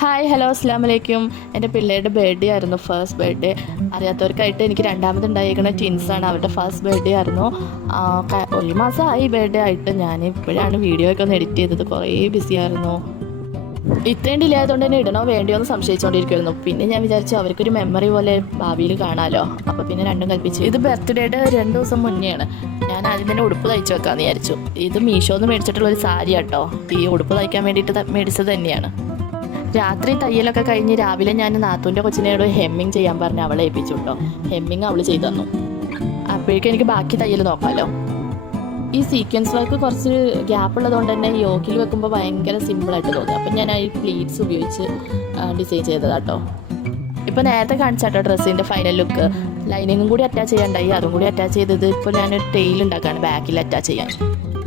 Hi hello അസ്സാം വലൈക്കും. എൻ്റെ പിള്ളേരുടെ ബർത്ത്ഡേ ആയിരുന്നു, ഫസ്റ്റ് ബർത്ത്ഡേ. അറിയാത്തവർക്കായിട്ട് എനിക്ക് രണ്ടാമതുണ്ടായിരിക്കുന്ന ട്വിൻസാണ്. അവരുടെ ഫസ്റ്റ് ബർത്ത്ഡേ ആയിരുന്നു. ഒരു മാസമായി ബർത്ത്ഡേ ആയിട്ട്. ഞാൻ ഇപ്പോഴാണ് വീഡിയോ ഒക്കെ ഒന്ന് എഡിറ്റ് ചെയ്തത്. കുറേ ബിസി ആയിരുന്നു. ഇത്രയും ഡിലേ ആയതുകൊണ്ട് തന്നെ ഇടണോ വേണ്ടിയോ എന്ന് സംശയിച്ചുകൊണ്ടിരിക്കുമായിരുന്നു. പിന്നെ ഞാൻ വിചാരിച്ചു അവർക്കൊരു മെമ്മറി പോലെ ഭാവിയിൽ കാണാമല്ലോ. അപ്പോൾ പിന്നെ രണ്ടും കൽപ്പിച്ചു. ഇത് ബർത്ത്ഡേയുടെ 2 ദിവസം മുന്നെയാണ്. ഞാൻ ആദ്യം തന്നെ ഉടുപ്പ് തയ്ച്ചു വെക്കാമെന്ന് വിചാരിച്ചു. ഇത് മീഷോന്ന് മേടിച്ചിട്ടുള്ള ഒരു സാരി കേട്ടോ. ഈ ഉടുപ്പ് തയ്ക്കാൻ വേണ്ടിയിട്ട് മേടിച്ചത് തന്നെയാണ്. രാത്രി തയ്യലൊക്കെ കഴിഞ്ഞ് രാവിലെ ഞാൻ നാത്തൂൻ്റെ കൊച്ചിനോട് ഹെമ്മിങ് ചെയ്യാൻ പറഞ്ഞ് അവളെ ഏൽപ്പിച്ചു കേട്ടോ. ഹെമ്മിങ് അവൾ ചെയ്തു തന്നു. അപ്പോഴേക്കും എനിക്ക് ബാക്കി തയ്യൽ നോക്കാമല്ലോ. ഈ സീക്വൻസ് വർക്ക് കുറച്ച് ഗ്യാപ്പ് ഉള്ളതുകൊണ്ട് തന്നെ യോക്കിൽ വെക്കുമ്പോൾ ഭയങ്കര സിമ്പിളായിട്ട് തോന്നി. അപ്പം ഞാൻ ഈ പ്ലീറ്റ്സ് ഉപയോഗിച്ച് ഡിസൈൻ ചെയ്തതാട്ടോ. ഇപ്പോൾ നേരത്തെ കാണിച്ചാട്ടോ ഡ്രസ്സിൻ്റെ ഫൈനൽ ലുക്ക്. ലൈനിങ്ങും കൂടി അറ്റാച്ച് ചെയ്യാണ്ടായി, അതും കൂടി അറ്റാച്ച് ചെയ്തത്. ഇപ്പോൾ ഞാനൊരു ടെയിൽ ഉണ്ടാക്കുകയാണ് ബാക്കിൽ അറ്റാച്ച് ചെയ്യാൻ.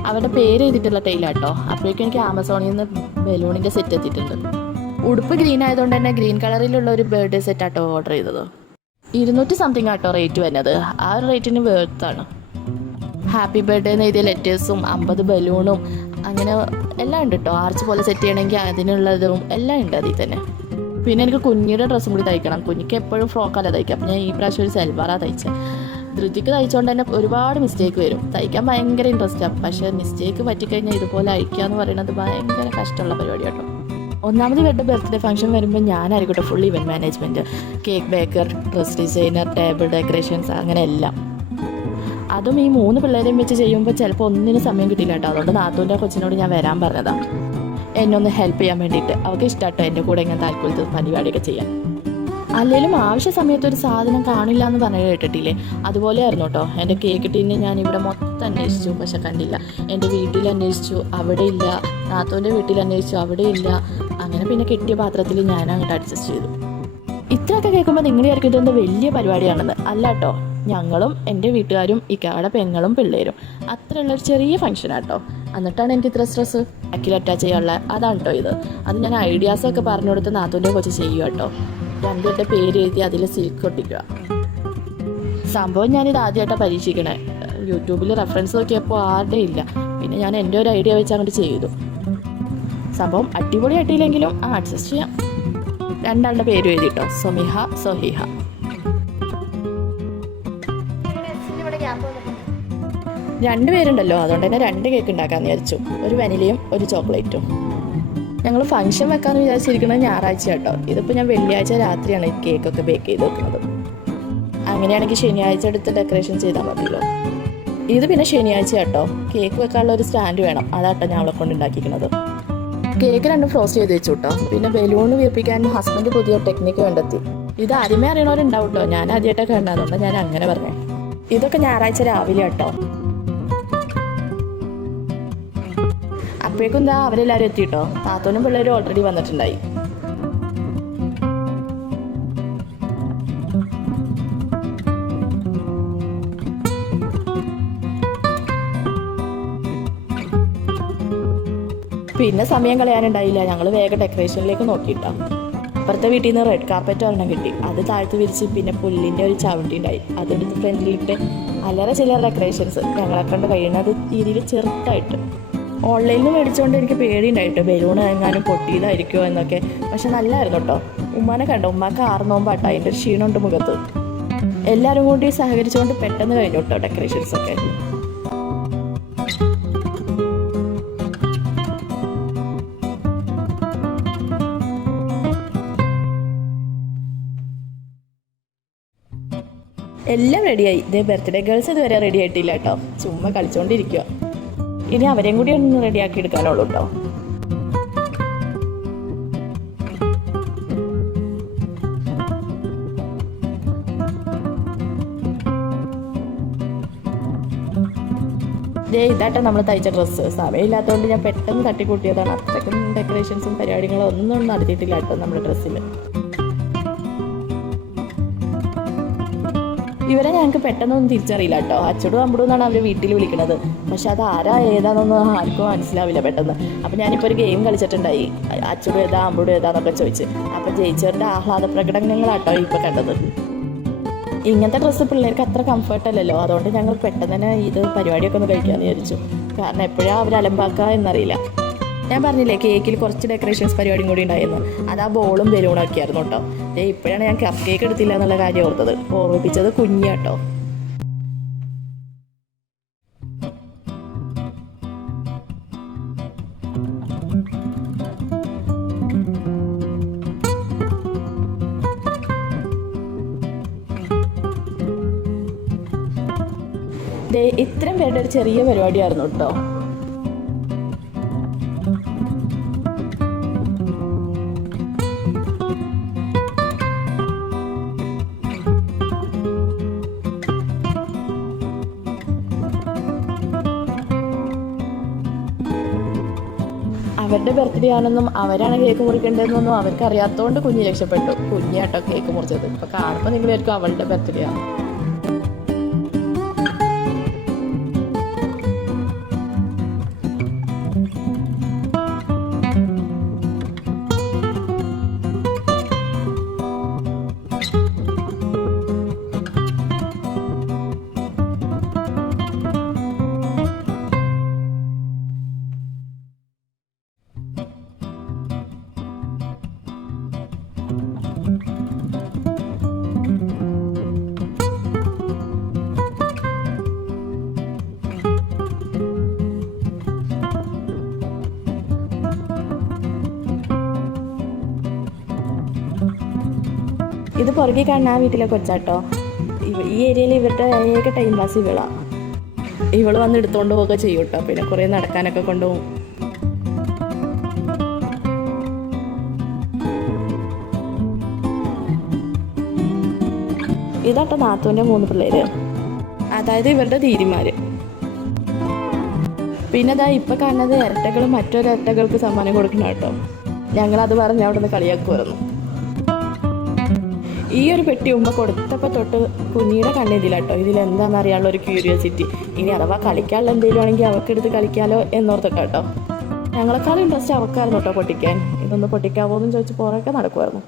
അവരുടെ പേര് എഴുതിയിട്ടുള്ള ടെയിലാട്ടോ. അപ്പോഴേക്കും എനിക്ക് ആമസോണിൽ നിന്ന് ബലൂണിൻ്റെ സെറ്റ് എത്തിയിട്ടുണ്ട്. ഉടുപ്പ് ഗ്രീൻ ആയതുകൊണ്ട് തന്നെ ഗ്രീൻ കളറിലുള്ള ഒരു ബർത്ത്ഡേ സെറ്റാട്ടോ ഓർഡർ ചെയ്തത്. 200 സംതിങ് ആട്ടോ റേറ്റ് വരുന്നത്. ആ ഒരു റേറ്റിന് വേർത്താണ്. ഹാപ്പി ബർത്ത്ഡേ എന്ന് എഴുതിയ ലെറ്റേഴ്സും 50 ബലൂണും അങ്ങനെ എല്ലാം ഉണ്ട് കേട്ടോ. ആർച്ച് പോലെ സെറ്റ് ചെയ്യണമെങ്കിൽ അതിനുള്ളതും എല്ലാം ഉണ്ട് അതിൽ തന്നെ. പിന്നെ എനിക്ക് കുഞ്ഞിയുടെ ഡ്രസ്സും കൂടി തയ്ക്കണം. കുഞ്ഞിക്ക് എപ്പോഴും ഫ്രോക്കല്ല തയ്ക്കാം. ഞാൻ ഈ പ്രാവശ്യം ഒരു സെൽവാറാണ് തയ്ച്ചത്. ധൃതിക്ക് തയ്ച്ചുകൊണ്ട് തന്നെ ഒരുപാട് മിസ്റ്റേക്ക് വരും. തയ്ക്കാൻ ഭയങ്കര ഇൻട്രസ്റ്റാണ്. പക്ഷേ മിസ്റ്റേക്ക് പറ്റിക്കഴിഞ്ഞാൽ ഇതുപോലെ അയക്കുക എന്ന് പറയുന്നത് ഭയങ്കര കഷ്ടമുള്ള പരിപാടി കേട്ടോ. ഒന്നാമത് ഇവരുടെ ബർത്ത്ഡേ ഫംഗ്ഷൻ വരുമ്പോൾ ഞാനായിരിക്കട്ടെ full event management, cake baker, dress designer, table decorations, അങ്ങനെ എല്ലാം. അതും ഈ 3 പിള്ളേരെയും വെച്ച് ചെയ്യുമ്പോൾ ചിലപ്പോൾ ഒന്നിനും സമയം കിട്ടില്ല കേട്ടോ. അതുകൊണ്ട് നാത്തൂൻ്റെ കൊച്ചിനോട് ഞാൻ വരാൻ പറഞ്ഞതാണ്, എന്നെ ഒന്ന് ഹെൽപ്പ് ചെയ്യാൻ വേണ്ടിയിട്ട്. അവൾക്ക് ഇഷ്ടമാട്ടോ എൻ്റെ കൂടെ ഇങ്ങനെ താല്പര്യത്തിൽ പരിപാടിയൊക്കെ ചെയ്യാൻ. അല്ലെങ്കിലും ആവശ്യ സമയത്ത് ഒരു സാധനം കാണില്ല എന്ന് പറഞ്ഞു കേട്ടിട്ടില്ലേ, അതുപോലെ ആയിരുന്നു കേട്ടോ. എൻ്റെ കേക്ക് ടീനെ ഞാൻ ഇവിടെ മൊത്തം അന്വേഷിച്ചു, പക്ഷെ കണ്ടില്ല. എൻ്റെ വീട്ടിൽ അന്വേഷിച്ചു, അവിടെ ഇല്ല. നാത്തൂൻ്റെ വീട്ടിൽ അന്വേഷിച്ചു, അവിടെ ഇല്ല. അങ്ങനെ പിന്നെ കിട്ടിയ പാത്രത്തിൽ ഞാൻ അങ്ങോട്ട് അഡ്ജസ്റ്റ് ചെയ്തു. ഇത്രയൊക്കെ കേൾക്കുമ്പോൾ നിങ്ങൾ വിചാരിക്കും ഇതൊന്നും വലിയ പരിപാടിയാണെന്ന്. അല്ല കേട്ടോ, ഞങ്ങളും എൻ്റെ വീട്ടുകാരും ഇക്കാടെ പെങ്ങളും പിള്ളേരും അത്രയുള്ളൊരു ചെറിയ ഫംഗ്ഷനാട്ടോ. എന്നിട്ടാണ് എനിക്ക് ഇത്ര സ്ട്രെസ്. ബാക്കിൽ അറ്റാച്ച് ചെയ്യാനുള്ള അതാണ് കേട്ടോ ഇത്. അത് ഞാൻ ഐഡിയാസൊക്കെ പറഞ്ഞു കൊടുത്ത് നാത്തൂൻ്റെ കൊച്ച് ചെയ്യുക കേട്ടോ. 2 പേരുടെ പേര് എഴുതി അതിൽ സിൽക്ക് ഒട്ടിക്കുക. സംഭവം ഞാനിത് ആദ്യമായിട്ടാണ് പരീക്ഷിക്കണേ. യൂട്യൂബിൽ റെഫറൻസ് നോക്കിയപ്പോൾ ആരുടെ ഇല്ല. പിന്നെ ഞാൻ എൻ്റെ ഒരു ഐഡിയ വെച്ച് അങ്ങോട്ട് ചെയ്തു. സംഭവം അടിപൊളിയായിട്ടില്ലെങ്കിലും അഡ്ജസ്റ്റ് ചെയ്യാം. 2 ആളുടെ പേര് എഴുതിട്ടോ, സൊമിഹ, സൊഹിഹ. 2 പേരുണ്ടല്ലോ, അതുകൊണ്ട് തന്നെ 2 കേക്ക് ഉണ്ടാക്കാമെന്ന് വിചാരിച്ചു. ഒരു വനിലയും ഒരു ചോക്ലേറ്റും. ഞങ്ങൾ ഫംഗ്ഷൻ വെക്കാമെന്ന് വിചാരിച്ചിരിക്കുന്നത് ഞായറാഴ്ച കേട്ടോ. ഇതിപ്പോൾ ഞാൻ വെള്ളിയാഴ്ച രാത്രിയാണ് ഈ കേക്കൊക്കെ ബേക്ക് ചെയ്ത് വെക്കുന്നത്. അങ്ങനെയാണെങ്കിൽ ശനിയാഴ്ച എടുത്ത് ഡെക്കറേഷൻ ചെയ്താൽ മതിയല്ലോ. ഇത് പിന്നെ ശനിയാഴ്ച കേട്ടോ. കേക്ക് വെക്കാനുള്ള ഒരു സ്റ്റാൻഡ് വേണം. അതാട്ടോ ഞാൻ അവളെ കൊണ്ട് ഉണ്ടാക്കിക്കുന്നത്. കേക്ക് 2 ഫ്രോസ്റ്റ് ചെയ്ത് വെച്ചു കേട്ടോ. പിന്നെ ബലൂണ് വീർപ്പിക്കാൻ ഹസ്ബൻഡ് പുതിയ ടെക്നിക്ക് കണ്ടെത്തി. ഇത് ആദ്യമേ അറിയണവരുണ്ടാവും കേട്ടോ. ഞാൻ ആദ്യമായിട്ടൊക്കെ കണ്ടതുകൊണ്ട് ഞാൻ അങ്ങനെ പറഞ്ഞു. ഇതൊക്കെ ഞായറാഴ്ച രാവിലെ കേട്ടോ. അപ്പോഴേക്കും എന്താ അവരെല്ലാവരും എത്തിയിട്ടോ. താത്തോനും പിള്ളേരും ഓൾറെഡി വന്നിട്ടുണ്ടായി. പിന്നെ സമയം കളയാനുണ്ടായില്ല. ഞങ്ങൾ വേഗം ഡെക്കറേഷനിലേക്ക് നോക്കിയിട്ടോ. അപ്പുറത്തെ വീട്ടിൽ നിന്ന് റെഡ് കാർപ്പറ്റ് ഒരെണ്ണം കിട്ടി. അത് താഴ്ത്ത് വിരിച്ച് പിന്നെ പുല്ലിൻ്റെ ഒരു ചവിട്ടി ഉണ്ടായി. അതെടുത്ത് ഫ്രണ്ടിലിട്ട് അല്ലറ ചില ഡെക്കറേഷൻസ് ഞങ്ങളെ കൊണ്ട് കഴിയുന്നത് രീതിയിൽ ചെറുതായിട്ട്. ഓൺലൈനിൽ നിന്ന് മേടിച്ചുകൊണ്ട് എനിക്ക് പേടിയുണ്ടായിട്ടോ, ബലൂൺ എങ്ങാനും പൊട്ടിയതായിരിക്കുമോ എന്നൊക്കെ. പക്ഷെ നല്ലതായിരുന്നു കേട്ടോ. ഉമ്മാനെ കണ്ടോ, ഉമ്മാക്ക് 6 നോമ്പാട്ടോ. അതിൻ്റെ ഒരു ക്ഷീണമുണ്ട് മുഖത്ത്. എല്ലാവരും കൂടി സഹകരിച്ചുകൊണ്ട് പെട്ടെന്ന് കഴിഞ്ഞു കേട്ടോ ഡെക്കറേഷൻസൊക്കെ. എല്ലാം റെഡിയായി. ഇതേ ബർത്ത്ഡേ ഗേൾസ് ഇതുവരെ റെഡി ആയിട്ടില്ല കേട്ടോ. ചുമ്മാ കളിച്ചുകൊണ്ടിരിക്കുക. ഇനി അവരെയും കൂടി ഒന്ന് റെഡിയാക്കി എടുക്കാനുള്ളൂ കേട്ടോ. ഇതാട്ടോ നമ്മൾ തയ്ച്ച ഡ്രസ്സ്. സമയമില്ലാത്തതുകൊണ്ട് ഞാൻ പെട്ടെന്ന് തട്ടിക്കൂട്ടിയതാണ്. അത്രയ്ക്കും ഡെക്കറേഷൻസും പരിപാടികളും ഒന്നും നടത്തിയിട്ടില്ല കേട്ടോ നമ്മുടെ ഡ്രസ്സിൽ. ഇവരെ ഞങ്ങൾക്ക് പെട്ടെന്നൊന്നും തിരിച്ചറിയില്ല കേട്ടോ. അച്ചടും അമ്പടും എന്നാണ് അവർ വീട്ടിൽ വിളിക്കുന്നത്. പക്ഷെ അത് ആരാ ഏതാണെന്നൊന്നും ആർക്കും മനസ്സിലാവില്ല പെട്ടെന്ന്. അപ്പം ഞാനിപ്പോൾ ഒരു ഗെയിം കളിച്ചിട്ടുണ്ടായി. അച്ചടും ഏതാ അമ്പടും ഏതാന്നൊക്കെ ചോദിച്ച്. അപ്പം ജയിച്ചവരുടെ ആഹ്ലാദ പ്രകടനങ്ങളാട്ടോ ഇപ്പോൾ കണ്ടത്. ഇങ്ങനത്തെ ഡ്രസ്സ് പിള്ളേർക്ക് അത്ര കംഫർട്ടല്ലല്ലോ. അതുകൊണ്ട് ഞങ്ങൾ പെട്ടെന്ന് തന്നെ ഇത് പരിപാടിയൊക്കെ ഒന്ന് കഴിക്കാമെന്ന് വിചാരിച്ചു. കാരണം എപ്പോഴാണ് അവർ അലമ്പാക്കുക എന്നറിയില്ല. ഞാൻ പറഞ്ഞില്ലേ കേക്കിൽ കുറച്ച് ഡെക്കറേഷൻസ് പരിപാടിയും കൂടി ഉണ്ടായിരുന്നു. അത് ആ ബോളും ബലൂണും ഒക്കെ ആയിരുന്നു കേട്ടോ. ഇപ്പോഴാണ് ഞാൻ കപ്പ് കേക്ക് എടുത്തില്ല എന്നുള്ള കാര്യം ഓർത്തത്. ഓർമ്മിപ്പിച്ചത് കുഞ്ഞാട്ടോ. ഇത്രയും പേരുടെ ഒരു ചെറിയ പരിപാടിയായിരുന്നു കേട്ടോ. അവരുടെ ബർത്ത്ഡേ ആണെന്നും അവരാണ് കേക്ക് മുറിക്കേണ്ടതെന്നൊന്നും അവർക്ക് അറിയാത്തതുകൊണ്ട് കുഞ്ഞ് രക്ഷപ്പെട്ടു. കുഞ്ഞാട്ടോ കേക്ക് മുറിച്ചത്. ഇപ്പൊ കാണുമ്പോൾ നിങ്ങളായിരിക്കും അവളുടെ ബർത്ത്ഡേ ആണ്. ഇത് പുറകെ കാണുന്ന ആ വീട്ടിലെ കൊച്ചാട്ടോ. ഈ ഏരിയയിൽ ഇവരുടെ ഏക ടൈം പാസ് ഇവളാണ്. ഇവള് വന്ന് എടുത്തുകൊണ്ട് പോവുക ചെയ്യും കേട്ടോ. പിന്നെ കുറേ നടക്കാനൊക്കെ കൊണ്ടുപോകും. ഇതാട്ടോ നാത്തൂൻ്റെ 3 പിള്ളേര്, അതായത് ഇവരുടെ ധീരിമാര്. പിന്നെ അതാ ഇപ്പം കാണുന്നത് ഇരട്ടകൾ മറ്റൊരു ഇരട്ടകൾക്ക് സമ്മാനം കൊടുക്കണം കേട്ടോ. ഞങ്ങളത് പറഞ്ഞ് അവിടെ നിന്ന് കളിയാക്കുമായിരുന്നു. ഈ ഒരു പെട്ടി ഉമ്മ കൊടുത്തപ്പോൾ തൊട്ട് കുഞ്ഞിയുടെ കണ്ണെതിലാട്ടോ. ഇതിലെന്താണെന്ന് അറിയാനുള്ള ഒരു ക്യൂരിയോസിറ്റി. ഇനി അഥവാ കളിക്കാനുള്ള എന്തെങ്കിലും ആണെങ്കിൽ അവൾക്കെടുത്ത് കളിക്കാമല്ലോ എന്നോർത്തിട്ടോ കേട്ടോ. ഞങ്ങളെക്കാളും ഇൻട്രസ്റ്റ് അവൾക്കായിരുന്നു കേട്ടോ പൊട്ടിക്കാൻ. ഇതൊന്ന് പൊട്ടിക്കാവോ എന്ന് ചോദിച്ച് പുറമൊക്കെ നടക്കുമായിരുന്നു.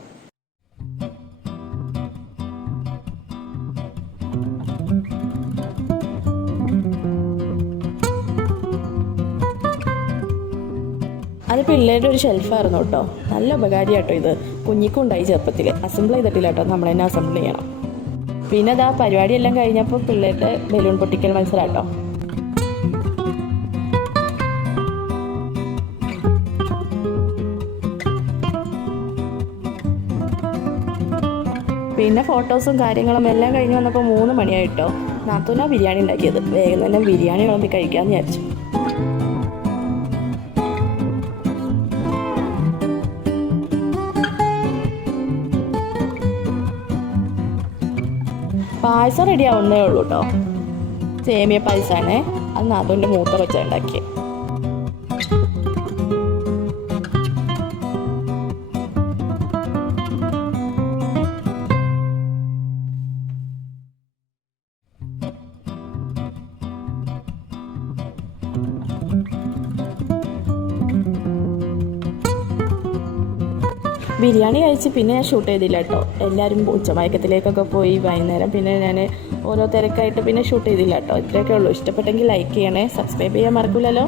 അത് പിള്ളേരുടെ ഒരു ഷെൽഫായിരുന്നു കേട്ടോ. നല്ല ഉപകാരിയാട്ടോ ഇത്. കുഞ്ഞിക്കും ഉണ്ടായി ചെറുപ്പത്തിൽ. അസംബിൾ ചെയ്തിട്ടില്ല കേട്ടോ, നമ്മൾ തന്നെ അസംബിൾ ചെയ്യണം. പിന്നെ അതാ പരിപാടിയെല്ലാം കഴിഞ്ഞപ്പോൾ പിള്ളേരുടെ ബലൂൺ പൊട്ടിക്കൽ മത്സരം കേട്ടോ. പിന്നെ ഫോട്ടോസും കാര്യങ്ങളും എല്ലാം കഴിഞ്ഞ് വന്നപ്പോൾ 3 മണിയായിട്ടോ. നാത്തൂനാ ബിരിയാണി ഉണ്ടാക്കിയത്. വേഗം തന്നെ ബിരിയാണി വിളമ്പി കഴിക്കാമെന്ന് വിചാരിച്ചു. പായസം റെഡി ആവുന്നേ ഉള്ളൂ കേട്ടോ. സേമിയ പായസമാണേ. അത് നാത്തൂൻ്റെ മൂത്ത കൊച്ച ഉണ്ടാക്കിയത്. ബിരിയാണി കഴിച്ച് പിന്നെ ഞാൻ ഷൂട്ട് ചെയ്തില്ല കേട്ടോ. എല്ലാവരും ഉച്ചമയക്കത്തിലേക്കൊക്കെ പോയി വൈകുന്നേരം. പിന്നെ ഞാൻ ഓരോ തിരക്കായിട്ട് പിന്നെ ഷൂട്ട് ചെയ്തില്ല കേട്ടോ. ഇത്രയൊക്കെ ഉള്ളൂ. ഇഷ്ടപ്പെട്ടെങ്കിൽ ലൈക്ക് ചെയ്യണേ, സബ്സ്ക്രൈബ് ചെയ്യാൻ മറക്കില്ലല്ലോ.